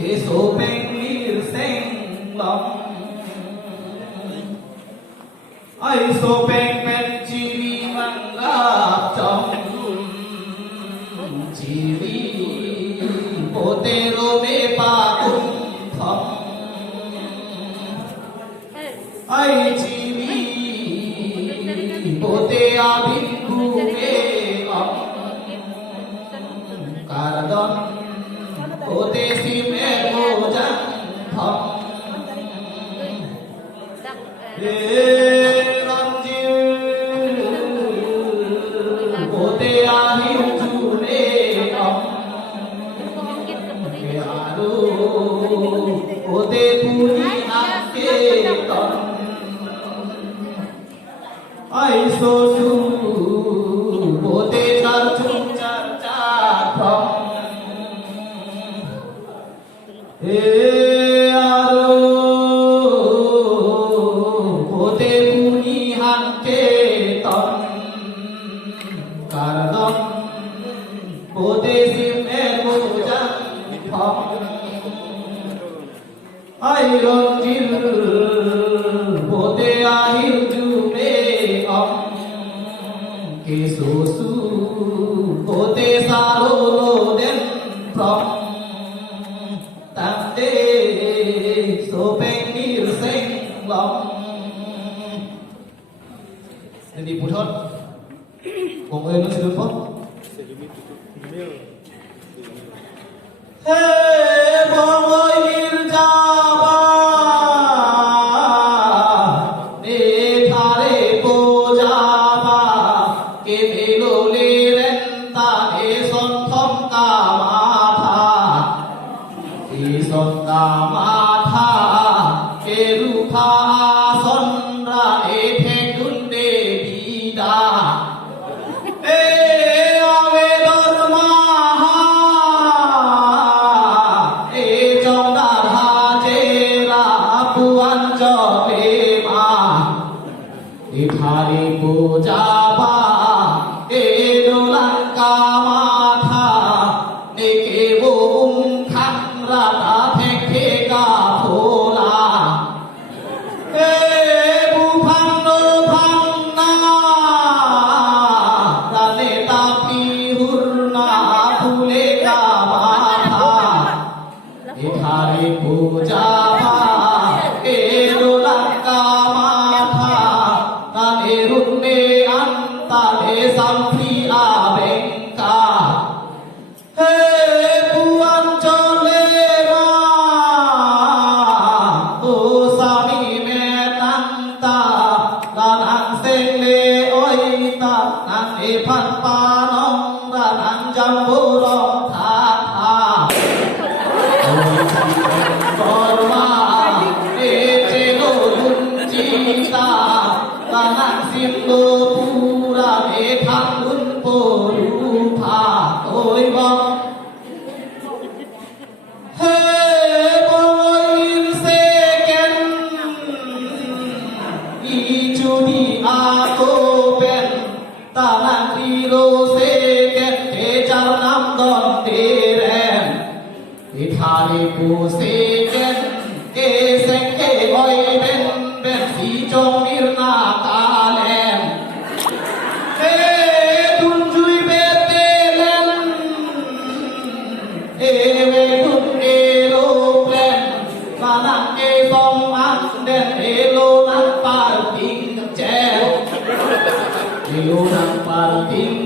Cái số bên đi xanh lòng ai số bên bên chỉ vì mang gặp trong chỉ vì bộ tê rô mê ba cùng thầm ai chỉ vì bộ tê a bin cu mê ông cả đón bộ tê si mê cô chẳng thầm để làm gì bộ tê a hiu chu mê ông ke adu bộ tê tu ni an ke ton ai so su bộ tê char chung char cha thầm ado bộ tê tu ni han ke ton karadam bộ tê sim e cô chẳng thầm ai ron jil bộ tê a hiu chu mê ông ke so su bộ tê sa lô lô đến from tam tê so bên đi xanh lòng nên đi bút hết mọi người nó sẽ được không hey bon ơi mir jaba ne thare po jaba ke melo le ren ta e son thom ta ma tha e son ta ma tha e ru pha son ra e phe kun de bi da Hari puja ba e dolan kama tha ne ke bum khang ra ta thek the ka thola e bu phang no phang na ra ne ta pi hur na phule ka ma tha e hari puja ba e dolan kama runne anta le sampi a benka he puan chole ma o sami me tanta lan sen le oi ta nan e phan pa nong ra nan jam bo rong tha tha kor ma e che go dun chi ta nan sim đô pura mê tham un po ru pha tôi vong he boin se ken i chu ni a ko pen ta nan ri ro se ken ke char nam don te ren i thari pu se ken ke se ke oi ben ben si chong mir na ka Hello,